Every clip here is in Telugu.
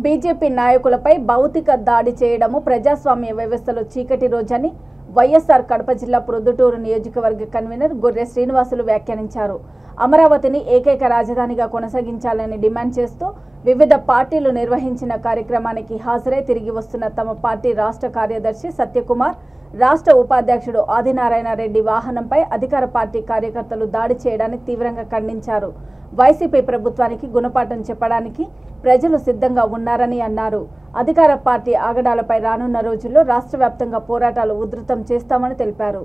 బీజేపీ నాయకులపై భౌతిక దాడి చేయడము ప్రజాస్వామ్య వ్యవస్థలో చీకటి రోజని వైఎస్ఆర్ కడప జిల్లా ప్రొద్దుటూరు నియోజకవర్గ కన్వీనర్ గొర్రె శ్రీనివాసులు వ్యాఖ్యానించారు. అమరావతిని ఏకైక రాజధానిగా కొనసాగించాలని డిమాండ్ చేస్తూ వివిధ పార్టీలు నిర్వహించిన కార్యక్రమానికి హాజరై తిరిగి వస్తున్న తమ పార్టీ రాష్ట్ర కార్యదర్శి సత్యకుమార్, రాష్ట్ర ఉపాధ్యక్షుడు ఆదినారాయణ రెడ్డి వాహనంపై అధికార పార్టీ కార్యకర్తలు దాడి చేయడాన్ని తీవ్రంగా ఖండించారు. వైసీపీ ప్రభుత్వానికి గుణపాఠం చెప్పడానికి ప్రజలు సిద్ధంగా ఉన్నారని అన్నారు. అధికార పార్టీ ఆగడాలపై రానున్న రోజుల్లో రాష్ట్ర వ్యాప్తంగా పోరాటాలు ఉధృతం చేస్తామని తెలిపారు.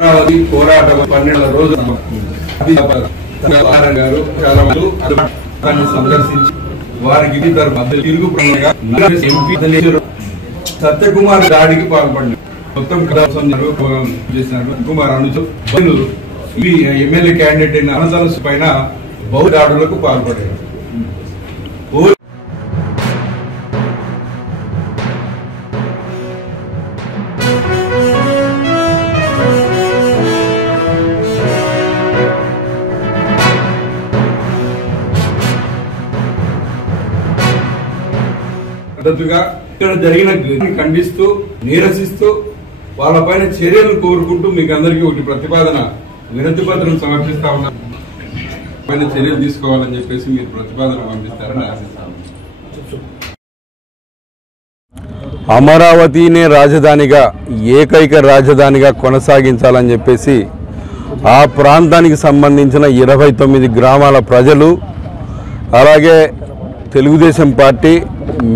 అమరావతి పోరాటం 12 రోజులు సందర్శించి వారికి తిరుగు సత్యకుమార్ దాడికి పాల్పడినారు. మొత్తం చేసినారు. కుమార్ అనుచు ఎమ్మెల్యే క్యాండిడేట్ అయిన అనసరస్ పైన బహు దాడులకు పాల్పడ్డారు. మద్దతుగా ఇక్కడ జరిగిన ఖండిస్తూ నిరసిస్తూ వాళ్ళపైన చర్యలు కోరుకుంటూ మీకు అందరికీ ఒకటి ప్రతిపాదన వినతి పత్రం సమర్పిస్తా ఉన్నారు. పైన చర్యలు తీసుకోవాలని చెప్పేసి మీరు ప్రతిపాదన పంపిస్తారని ఆశిస్తాను. అమరావతినే రాజధానిగా ఏకైక రాజధానిగా కొనసాగించాలని చెప్పేసి ఆ ప్రాంతానికి సంబంధించిన 29 గ్రామాల ప్రజలు, అలాగే తెలుగుదేశం పార్టీ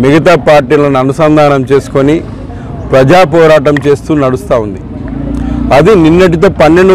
మిగతా పార్టీలను అనుసంధానం చేసుకొని ప్రజా పోరాటం చేస్తూ నడుస్తూ ఉంది. అది నిన్నటితో 12